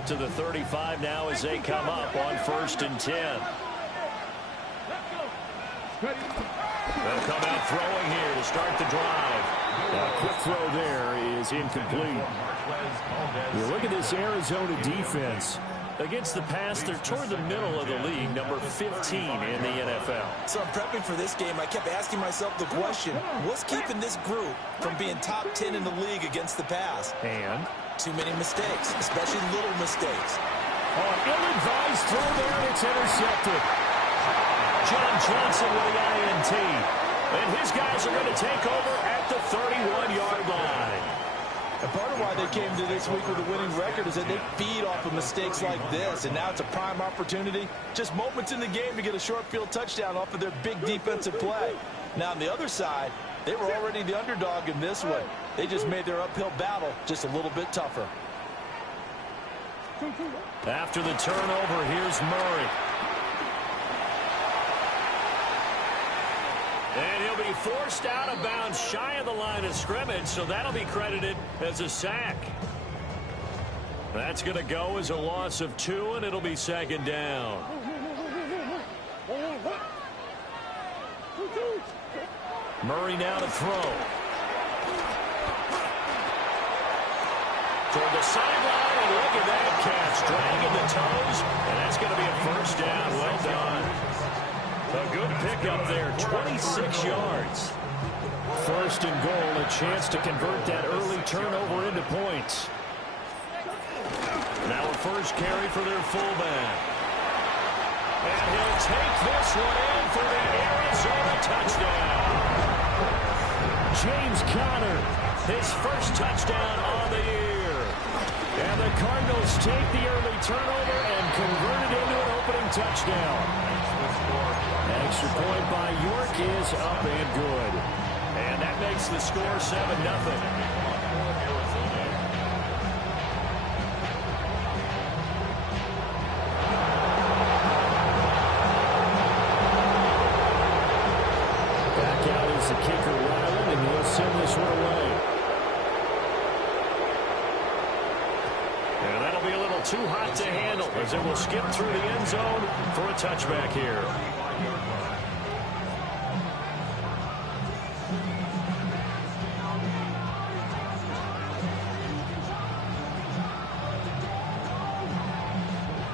up to the 35 now as they come up on 1st and 10. They'll come out throwing here to start the drive. A quick throw there is incomplete. You look at this Arizona defense. Against the pass, they're toward the middle of the league, number 15 in the NFL. So I'm prepping for this game. I kept asking myself the question, what's keeping this group from being top 10 in the league against the pass? And too many mistakes, especially little mistakes. Oh, ill-advised throw there, and it's intercepted. John Johnson with the INT. And his guys are going to take over at the 31-yard line. And part of why they came to this week with a winning record is that they feed off of mistakes like this. And now it's a prime opportunity. Just moments in the game to get a short field touchdown off of their big defensive play. Now on the other side, they were already the underdog in this one. They just made their uphill battle just a little bit tougher. After the turnover, here's Murray. And he'll be forced out of bounds shy of the line of scrimmage, so that'll be credited as a sack. That's going to go as a loss of 2, and it'll be 2nd down. Murray now to throw. Toward the sideline, and look at that catch. Dragging the toes, and that's going to be a 1st down. Well done. A good pickup there, 26 yards. 1st and goal, a chance to convert that early turnover into points. Now a first carry for their fullback. And he'll take this one in for the Arizona touchdown. James Conner, his first touchdown on the year. And the Cardinals take the early turnover and convert it into an opening touchdown. Extra point by York is up and good. And that makes the score 7-0. Back out is the kicker, Ryland, and he'll send this one away. And that'll be a little too hot to handle as it will skip through the end zone for a touchback here.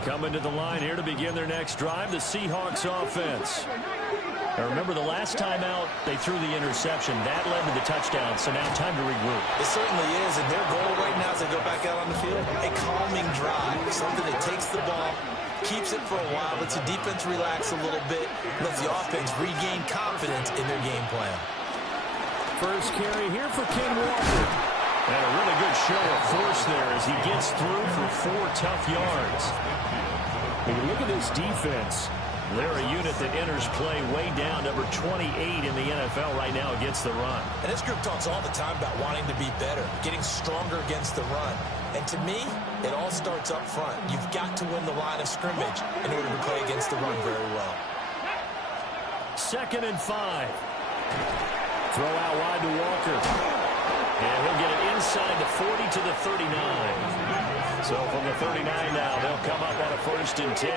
Coming to the line here to begin their next drive, the Seahawks offense. Now remember, the last time out, they threw the interception. That led to the touchdown, so now time to regroup. It certainly is, and their goal right now as they go back out on the field, a calming drive, something that takes the ball, keeps it for a while, lets the defense relax a little bit, lets the offense regain confidence in their game plan. First carry here for Ken Walker. And a really good show of force there as he gets through for 4 tough yards. When you look at this defense, they're a unit that enters play way down, number 28 in the NFL right now against the run. And this group talks all the time about wanting to be better, getting stronger against the run. And to me, it all starts up front. You've got to win the line of scrimmage in order to play against the run very well. 2nd and 5. Throw out wide to Walker. And he'll get it inside the 40 to the 39. So from the 39 now, they'll come up on a 1st and 10.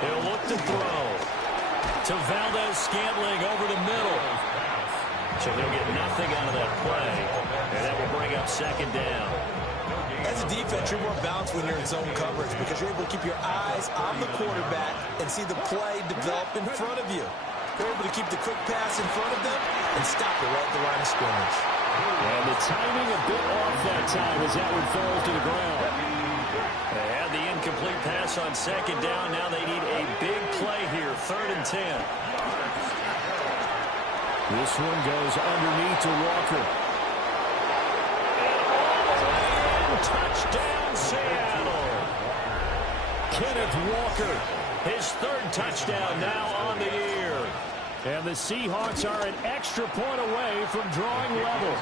He'll look to throw to Valdez-Scantling over the middle. So they'll get nothing out of that play. And that will bring up 2nd down. As a defense, you're more balanced when you're in zone coverage because you're able to keep your eyes on the quarterback and see the play develop in front of you. You're able to keep the quick pass in front of them and stop it right at the line of scrimmage. And the timing a bit off that time as that one falls to the ground. They had the incomplete pass on 2nd down. Now they need a big play here, 3rd and 10. This one goes underneath to Walker. And all the way in, touchdown Seattle. Kenneth Walker, his 3rd touchdown now on the year. And the Seahawks are an extra point away from drawing level.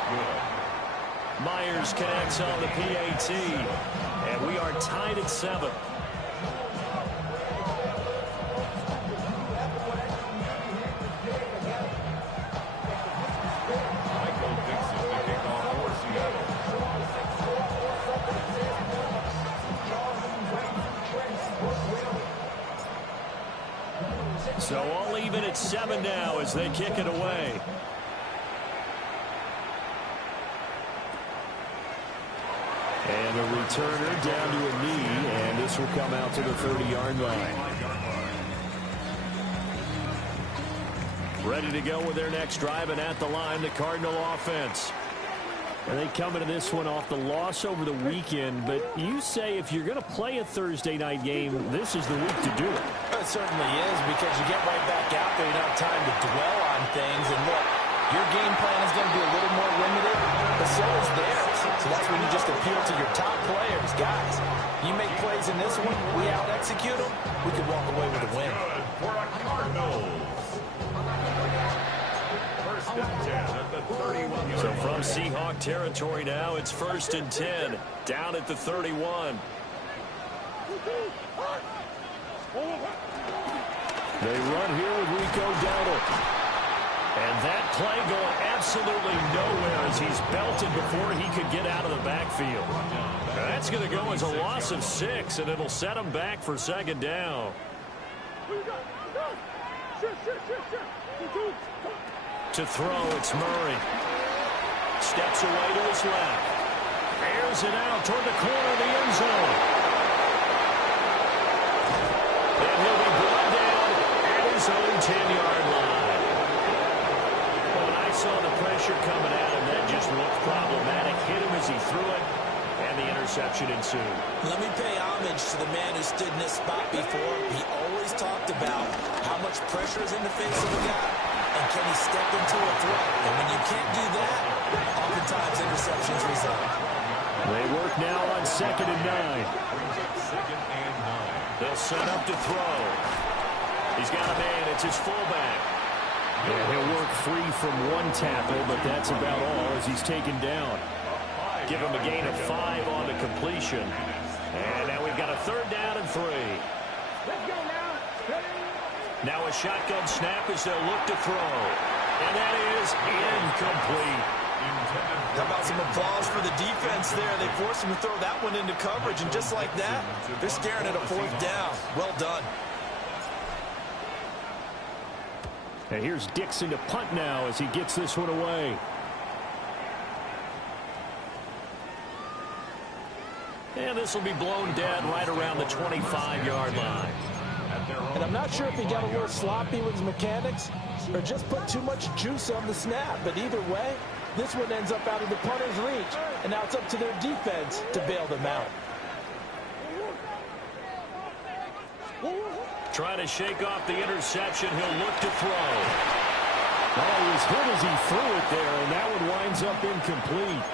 Myers connects on the PAT. And we are tied at 7. So all even at 7 now as they kick it away. And a returner down to a knee, and this will come out to the 30-yard line. Ready to go with their next drive, and at the line, the Cardinal offense. And they come into this one off the loss over the weekend, but you say if you're going to play a Thursday night game, this is the week to do it. It certainly is, because you get right back out there, you don't have time to dwell on things, and look, your game plan is going to be a little more limited, but so is theirs. So that's when you just appeal to your top players. Guys, you make plays in this one, we out-execute them, we could walk away with a win. For a Cardinals. So from Seahawk territory now, it's 1st and 10, down at the 31. They run here with Rico Dowdle. And that play going absolutely nowhere as he's belted before he could get out of the backfield. That's going to go as a loss of 6, and it'll set him back for 2nd down. To throw, it's Murray. Steps away to his left. Airs it out toward the corner of the end zone. And he'll be brought down at his own 10-yard line. When I saw the pressure coming at him, that just looked problematic. Hit him as he threw it, and the interception ensued. Let me pay homage to the man who stood in this spot before. He always talked about how much pressure is in the face of a guy, and can he step into a threat? And when you can't do that, oftentimes interceptions result. They work now on 2nd and 9. They'll set up to throw. He's got a man. It's his fullback. And he'll work free from one tackle, but that's about all as he's taken down. Give him a gain of 5 on the completion. And now we've got a 3rd down and 3. Now a shotgun snap as they'll look to throw. And that is incomplete. How about some applause for the defense there? They forced him to throw that one into coverage, and just like that, they're staring at a 4th down. Well done. And here's Dixon to punt now as he gets this one away. And this will be blown dead right around the 25-yard line. And I'm not sure if he got a little sloppy with his mechanics or just put too much juice on the snap. But either way, this one ends up out of the punter's reach. And now it's up to their defense to bail them out. Trying to shake off the interception. He'll look to throw. Oh, he was hit as he threw it there, and that one winds up incomplete.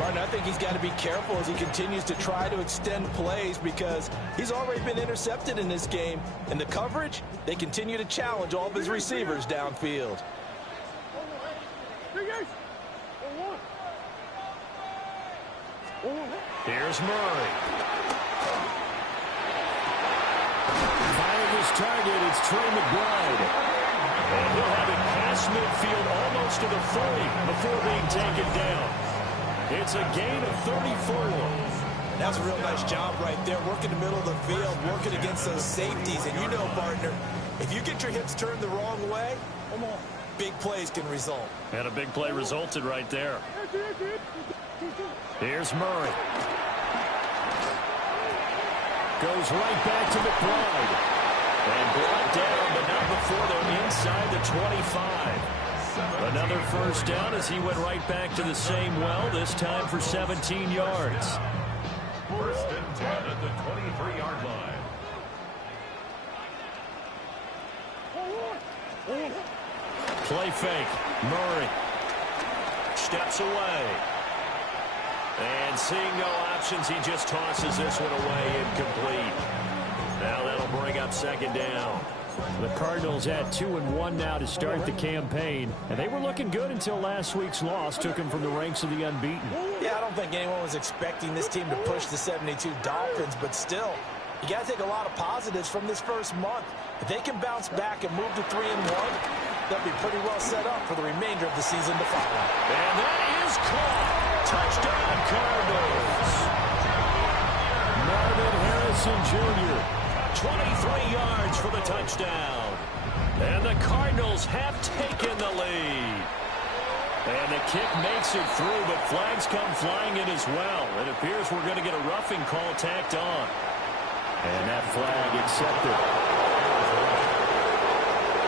Martin, I think he's got to be careful as he continues to try to extend plays because he's already been intercepted in this game. And the coverage, they continue to challenge all of his receivers downfield. Here's Murray. Finding his target, it's Trey McBride. And he'll have it past midfield almost to the 30 before being taken down. It's a gain of 34. That's a real nice job right there, working the middle of the field, working against those safeties. And you know, partner, if you get your hips turned the wrong way, big plays can result. And a big play resulted right there. Here's Murray. Goes right back to McBride. And brought down, but not before they're inside the 25. Another 1st down as he went right back to the same well, this time for 17 yards. 1st and 10 at the 23-yard line. Play fake. Murray steps away. And seeing no options, he just tosses this one away incomplete. Now that'll bring up 2nd down. The Cardinals at 2-1 now to start the campaign. And they were looking good until last week's loss took them from the ranks of the unbeaten. Yeah, I don't think anyone was expecting this team to push the 72 Dolphins, but still, you got to take a lot of positives from this first month. If they can bounce back and move to 3-1, they'll be pretty well set up for the remainder of the season to follow. And that is caught. Touchdown, Cardinals. Marvin Harrison Jr. 23 yards for the touchdown. And the Cardinals have taken the lead. And the kick makes it through, but flags come flying in as well. It appears we're going to get a roughing call tacked on. And that flag accepted.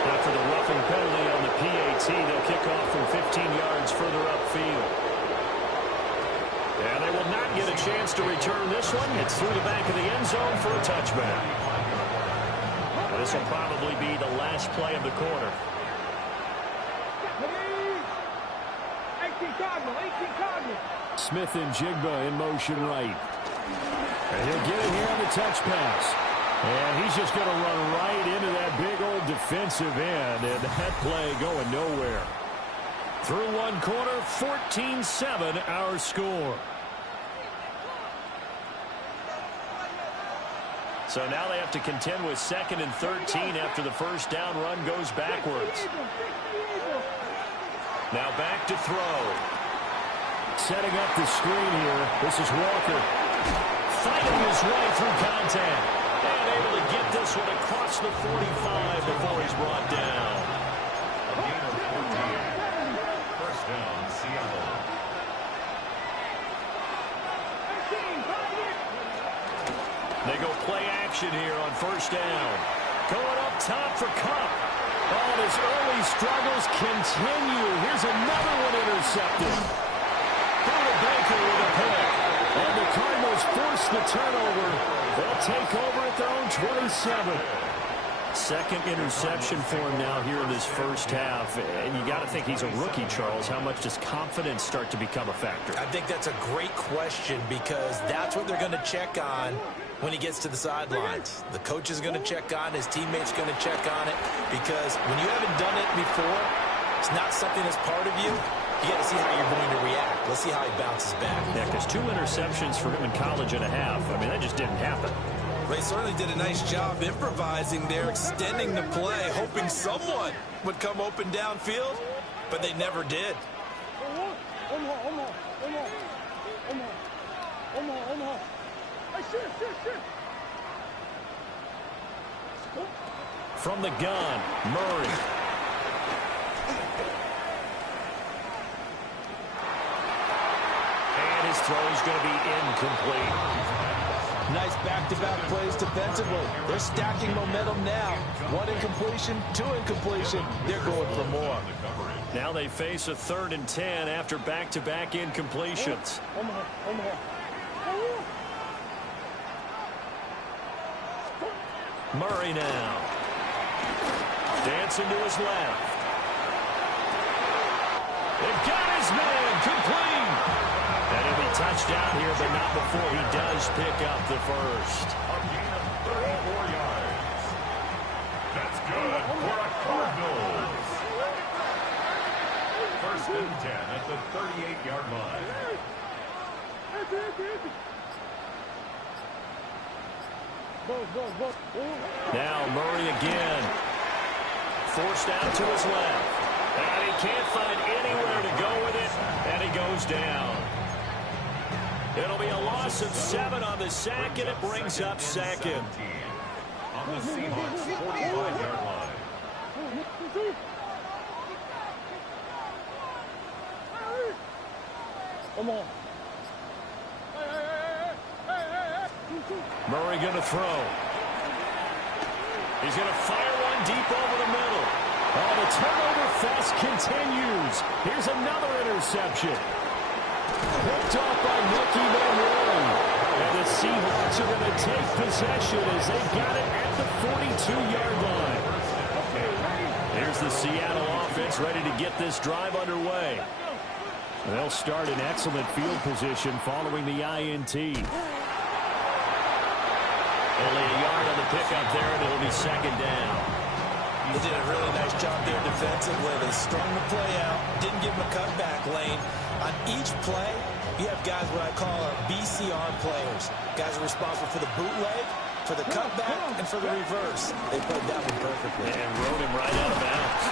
After the roughing penalty on the PAT, they'll kick off from 15 yards further upfield. And they will not get a chance to return this one. It's through the back of the end zone for a touchback. This will probably be the last play of the quarter. Smith and Jigba in motion right. And he'll get it here on the touch pass. And he's just going to run right into that big old defensive end. And that play going nowhere. Through one quarter, 14-7 our score. So now they have to contend with 2nd and 13 after the first down run goes backwards. Now back to throw. Setting up the screen here. This is Walker. Fighting his way through contact. And able to get this one across the 45 before he's brought down. A gain of 14. First down, Seattle. They go play action here on first down. Going up top for Cup. Oh, his early struggles continue. Here's another one intercepted. Baker with a pick. And the Cardinals force the turnover. They'll take over at their own 27. Second interception for him now here in this first half. And you got to think he's a rookie, Charles. How much does confidence start to become a factor? I think that's a great question because that's what they're going to check on when he gets to the sidelines. The coach is going to check on, his teammates going to check on it, because when you haven't done it before, it's not something that's part of you. You got to see how you're going to react. Let's see how he bounces back. Yeah, because 2 interceptions for him in college and a half. I mean, that just didn't happen. They certainly did a nice job improvising there, extending the play, hoping someone would come open downfield, but they never did. From the gun, Murray. And his throw is going to be incomplete. Nice back-to-back plays defensively. They're stacking momentum now. 1 incompletion, 2 incompletion. They're going for more. Now they face a 3rd and 10 after back-to-back incompletions. Murray now. Dancing to his left. They've got his man complete. And he'll be touched down here, but not before he does pick up the first. A gain of 34 yards. That's good for a Cardinals. First and 10 at the 38-yard line. Now Murray again. Forced out to his left. And he can't find anywhere to go with it. And he goes down. It'll be a loss of 7 on the sack, and it brings up 2nd. On the Seahawks 45-yard line. Murray going to throw. He's going to fire one deep over the middle. Oh, the turnover fest continues. Here's another interception. Picked off by Nicky Manroy. And the Seahawks are going to take possession as they've got it at the 42-yard line. Here's the Seattle offense ready to get this drive underway. They'll start in excellent field position following the INT. Only a yard on the pickup there, and it'll be 2nd down. They did a really nice job there defensively. They strung the play out, didn't give him a cutback lane. On each play, you have guys what I call our BC arm players. Guys are responsible for the bootleg, for the cutback, and for the reverse. They played that one perfectly. And rode him right out of bounds.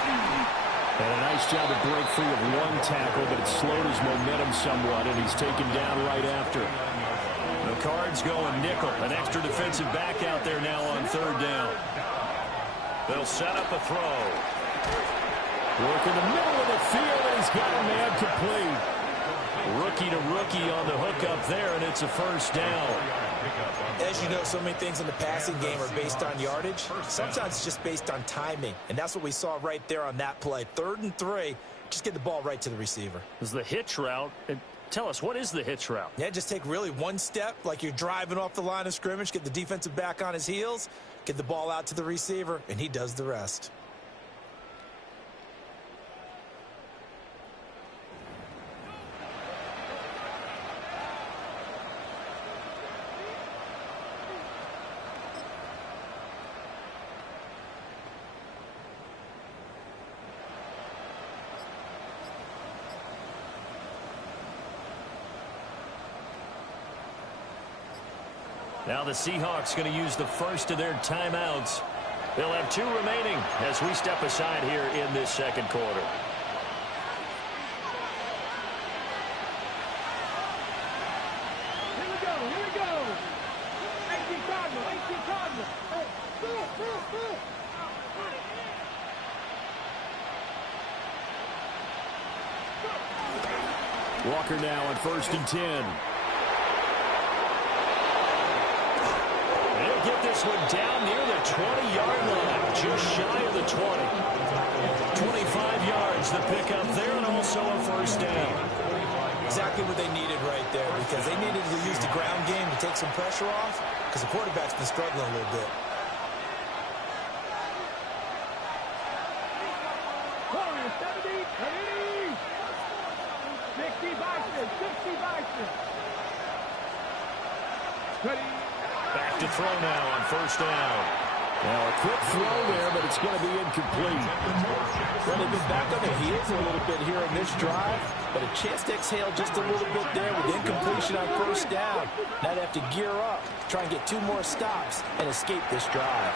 And a nice job to break free of 1 tackle, but it slowed his momentum somewhat, and he's taken down right after. The Cards going nickel. An extra defensive back out there now on 3rd down. They'll set up a throw. Work in the middle of the field, and he's got a man complete. Rookie to rookie on the hook up there, and it's a first down. As you know, so many things in the passing game are based on yardage. Sometimes it's just based on timing, and that's what we saw right there on that play. 3rd and 3, just get the ball right to the receiver. This is the hitch route. And tell us, what is the hitch route? Yeah, just take really one step, like you're driving off the line of scrimmage, get the defensive back on his heels, get the ball out to the receiver, and he does the rest. Now the Seahawks going to use the first of their timeouts. They'll have 2 remaining as we step aside here in this second quarter. Here we go, here we go. 18 Cardinal, 18 Cardinal. Walker now on 1st and 10. Get this one down near the 20-yard line, just shy of the 20. 25 yards, the pickup there, and also a first down. Exactly what they needed right there, because they needed to use the ground game to take some pressure off, because the quarterback's been struggling a little bit. 70, 60 Bison, 60 Bison. 20. Back to throw now on first down. Now a quick throw there, but it's going to be incomplete. Well, they've been back on their heels a little bit here in this drive, but a chance to exhale just a little bit there with incompletion on first down. Now they have to gear up, try and get 2 more stops, and escape this drive.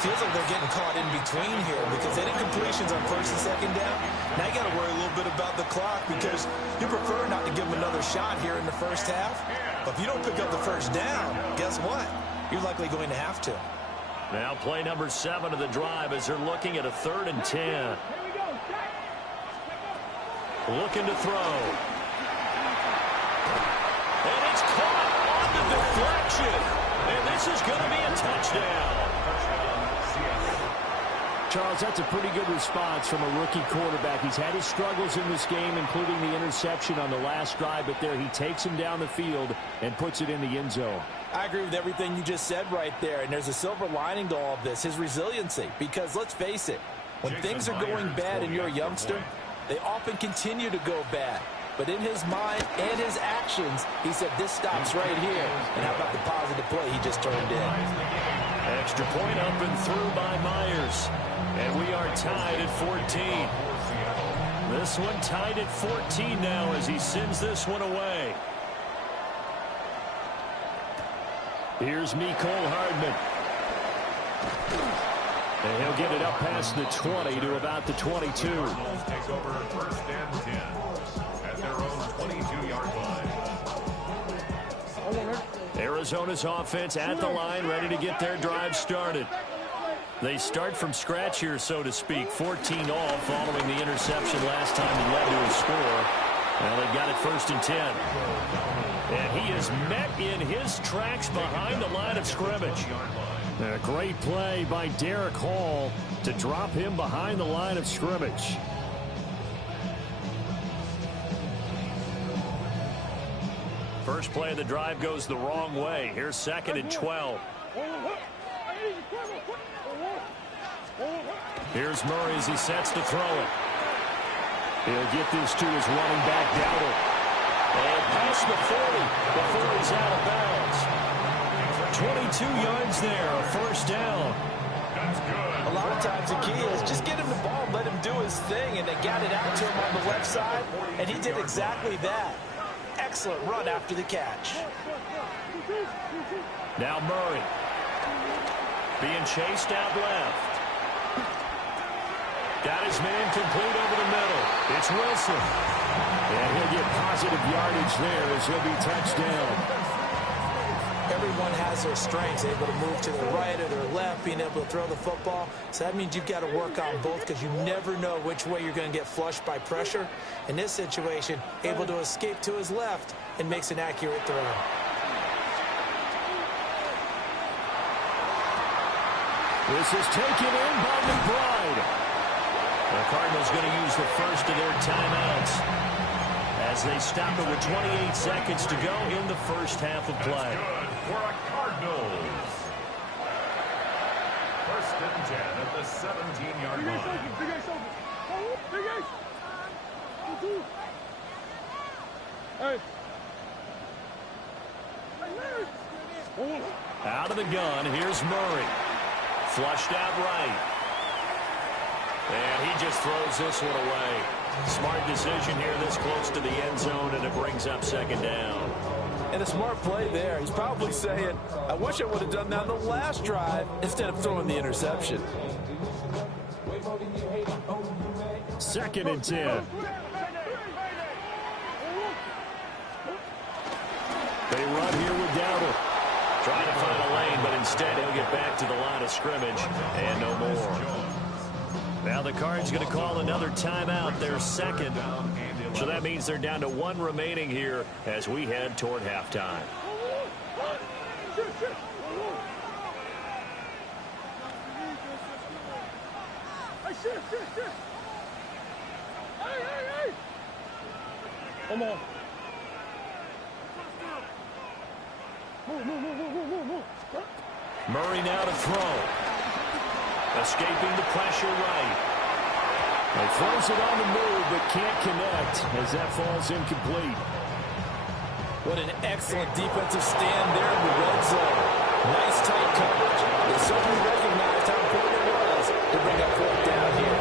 Feels like they're getting caught in between here because they did completions on 1st and 2nd down. Now you got to worry a little bit about the clock because you prefer not to give them another shot here in the first half. But if you don't pick up the first down, guess what? You're likely going to have to. Now play number 7 of the drive as they're looking at a 3rd and 10. Looking to throw. And it's caught on the deflection. And this is going to be a touchdown. Charles, that's a pretty good response from a rookie quarterback. He's had his struggles in this game, including the interception on the last drive, but there he takes him down the field and puts it in the end zone. I agree with everything you just said right there, and there's a silver lining to all of this, his resiliency, because let's face it, when things are going bad and you're a youngster, they often continue to go bad. But in his mind and his actions, he said, this stops right here. And how about the positive play he just turned in? Extra point up and through by Myers. And we are tied at 14. This one tied at 14 now as he sends this one away. Here's Mecole Hardman. And he'll get it up past the 20 to about the 22. Take over 1st and 10 at their own 22-yard line. Arizona's offense at the line, ready to get their drive started. They start from scratch here, so to speak. 14 all following the interception last time he led to a score. Well, they've got it 1st and 10. And he is met in his tracks behind the line of scrimmage. A great play by Derek Hall to drop him behind the line of scrimmage. First play of the drive goes the wrong way. Here's 2nd and 12. Here's Murray as he sets to throw it. He'll get this to his running back, Dowdle. And past the 40 before he's out of bounds. 22 yards there, a first down. That's good. A lot of times the key is just get him the ball, let him do his thing, and they got it out to him on the left side, and he did exactly that. Excellent run after the catch. Now Murray. Being chased out left. Got his man complete over the middle. It's Wilson. And he'll get positive yardage there as he'll be touched down. everyone has their strengths, able to move to the right or their left, being able to throw the football. So that means you've got to work on both because you never know which way you're going to get flushed by pressure. In this situation, able to escape to his left and makes an accurate throw. This is taken in by McBride. The Cardinals going to use the first of their timeouts as they stop it with 28 seconds to go in the first half of play. That's good for a Cardinals. First and 10 at the 17-yard line. Out of the gun, here's Murray. Flushed out right. And he just throws this one away. Smart decision here this close to the end zone, and it brings up second down. And a smart play there. He's probably saying, I wish I would have done that on the last drive instead of throwing the interception. Second and 10. They run here with Dowdle. Trying to find a lane, but instead he'll get back to the line of scrimmage and no more. Now the Cards going to call another timeout, their second. So that means they're down to one remaining here as we head toward halftime. Come on. Murray now to throw. Escaping the pressure right. He throws it on the move, but can't connect as that falls incomplete. What an excellent defensive stand there in the red zone. Nice tight coverage. They certainly recognized how important it was to bring that fourth down here.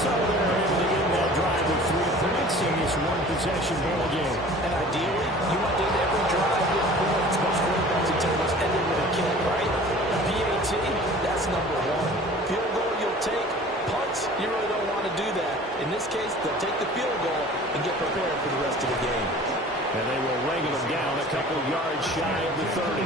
So they're able to end that drive with 3 points in this one-possession ball game. And ideally, you want to end every drive with points. Most quarterbacks and turnovers ended with a kick, right? PAT, that's number one. Field goal you'll take. Punts, you really don't want to do that. In this case, they'll take the field goal and get prepared for the rest of the game. And they will wrangle him down a couple yards shy of the 30.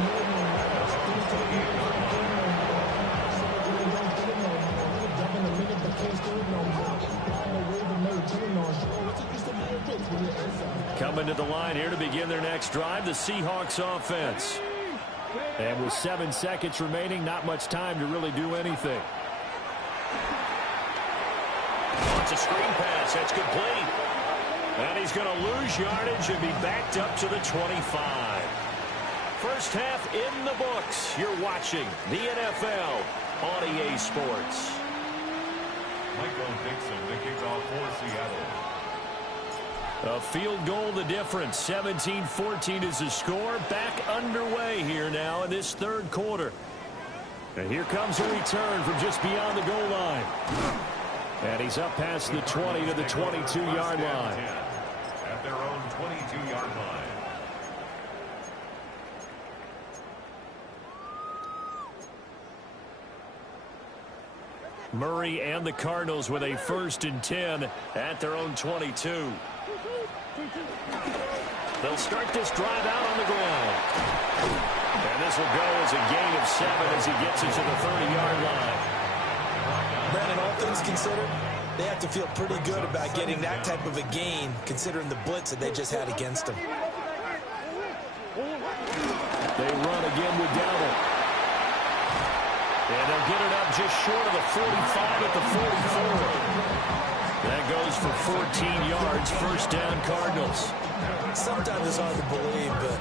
Coming to the line here to begin their next drive, the Seahawks offense. And with 7 seconds remaining, not much time to really do anything. Wants a screen pass. That's complete. And he's going to lose yardage and be backed up to the 25. First half in the books. You're watching the NFL on EA Sports. Michael Dixon, the kickoff for Seattle. A field goal the difference. 17-14 is the score. Back underway here now in this third quarter. And here comes a return from just beyond the goal line. And he's up past the 20 to the 22-yard line. At their own 22-yard line. Murray and the Cardinals with a 1st and 10 at their own 22. They'll start this drive out on the ground. And this will go as a gain of 7 as he gets it to the 30-yard line. Brandon, all things considered, they have to feel pretty good about getting that type of a gain considering the blitz that they just had against them. They run again with Dowdle. And they'll get it up just short of the 45 at the 44. That goes for 14 yards. First down, Cardinals. Sometimes it's hard to believe, but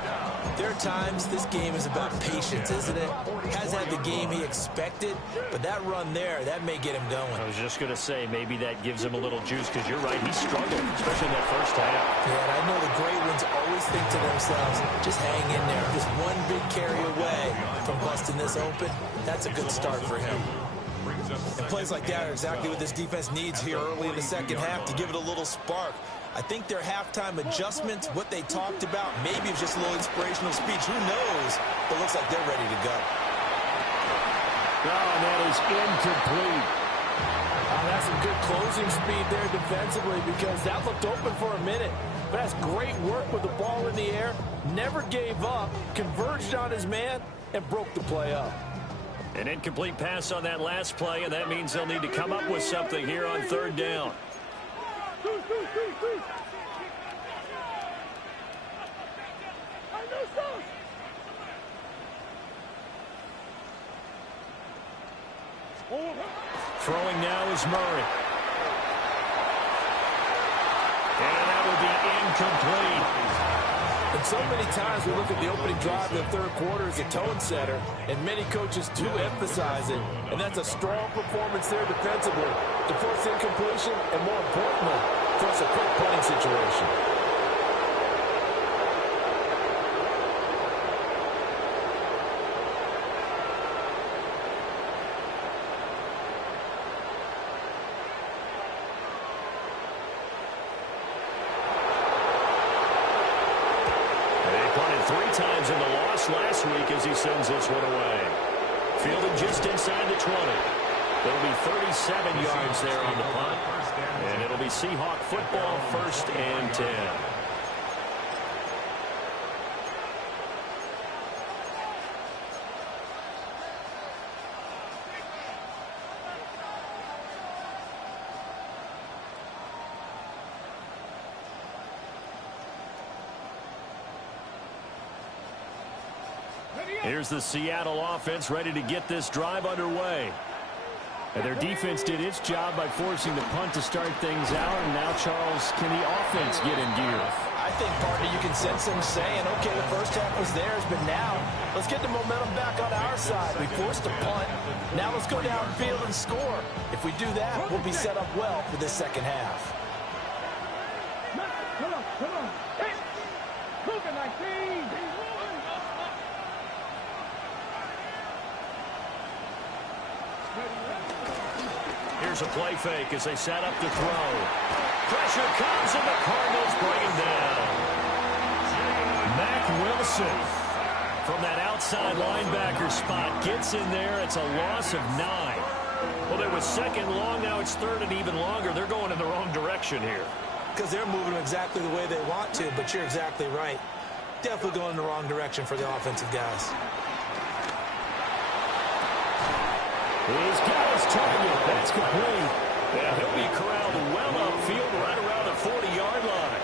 there are times this game is about patience, isn't it? Hasn't had the game he expected, but that run there, that may get him going. I was just going to say, maybe that gives him a little juice, because you're right, he struggled, especially in that first half. Yeah, and I know the great ones always think to themselves, just hang in there. Just one big carry away from busting this open. That's a good start for him. And plays like that are exactly what this defense needs here early in the second half to give it a little spark. I think their halftime adjustments, what they talked about, maybe it's just a little inspirational speech. Who knows? But it looks like they're ready to go. Oh, and that is incomplete. That's some good closing speed there defensively because that looked open for a minute. But that's great work with the ball in the air. Never gave up, converged on his man, and broke the play up. An incomplete pass on that last play, and that means they'll need to come up with something here on third down. Throwing now is Murray. And that will be incomplete. And so many times we look at the opening drive of the third quarter as a tone setter, and many coaches do emphasize it. And that's a strong performance there defensively to force incompletion and, more importantly, force a quick punting situation. Times in the loss last week as he sends this one away. Fielded just inside the 20. There'll be 37 yards there on the punt. And it'll be Seahawk football, 1st and 10. Here's the Seattle offense ready to get this drive underway. And their defense did its job by forcing the punt to start things out. And now, Charles, can the offense get in gear? I think, partner, you can sense them saying, okay, the first half was theirs, but now let's get the momentum back on our side. We forced a punt. Now let's go downfield and score. If we do that, we'll be set up well for this second half. Come on. Hey, look at my team. Here's a play fake as they set up to throw. Pressure comes and the Cardinals bring him down. Mac Wilson from that outside linebacker spot gets in there. It's a loss of 9. Well, it was second long. Now it's third and even longer. They're going in the wrong direction here. Because they're moving exactly the way they want to, but you're exactly right. Definitely going in the wrong direction for the offensive guys. He's got his target. That's complete. Yeah, he'll be corralled well upfield right around the 40-yard line.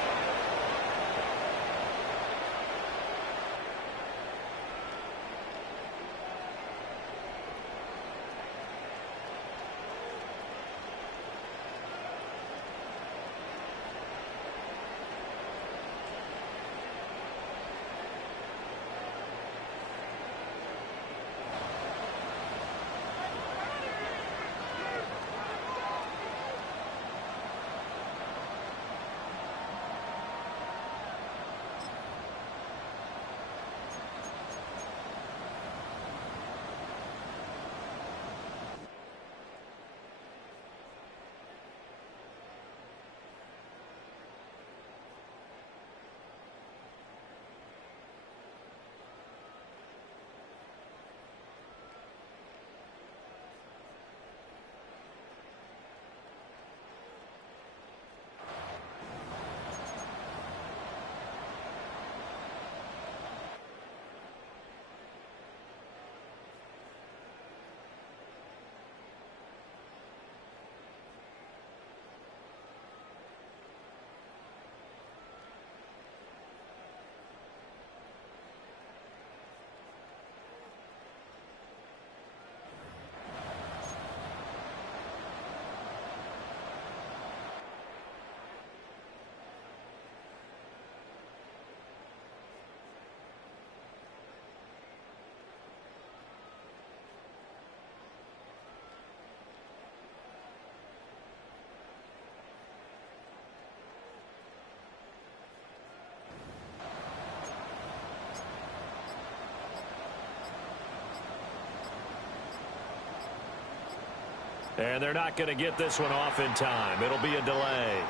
And they're not going to get this one off in time. It'll be a delay.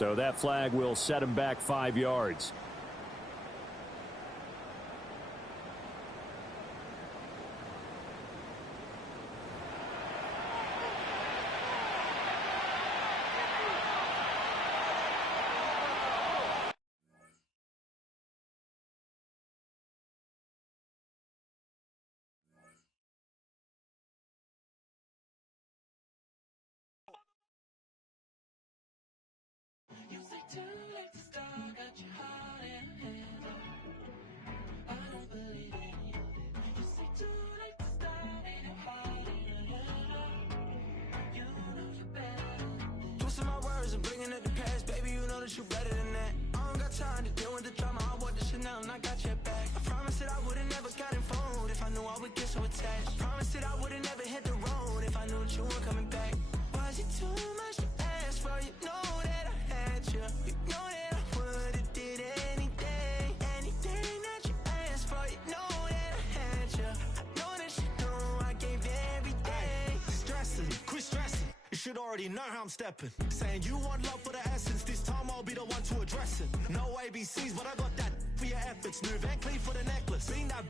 So that flag will set him back 5 yards. Twisting my words and bringing up the past, baby, you know that you better than that. I don't got time to deal with the drama. I want the Chanel and I got your back. I promise that I would've never gotten phoned if I knew I would get so attached. Promise that I would've never hit the road if I knew that you weren't coming back. Was it too much to ask for? You know that I had you. You know that I would've did anything, anything that you asked for. You know that I had you. I know that you know I gave everything. Stressing, quit stressing. You should already know how I'm stepping. Saying you want love for the essence. This time I'll be the one to address it. No ABCs, but I got that for your efforts. New Van Cleef for the necklace. Being that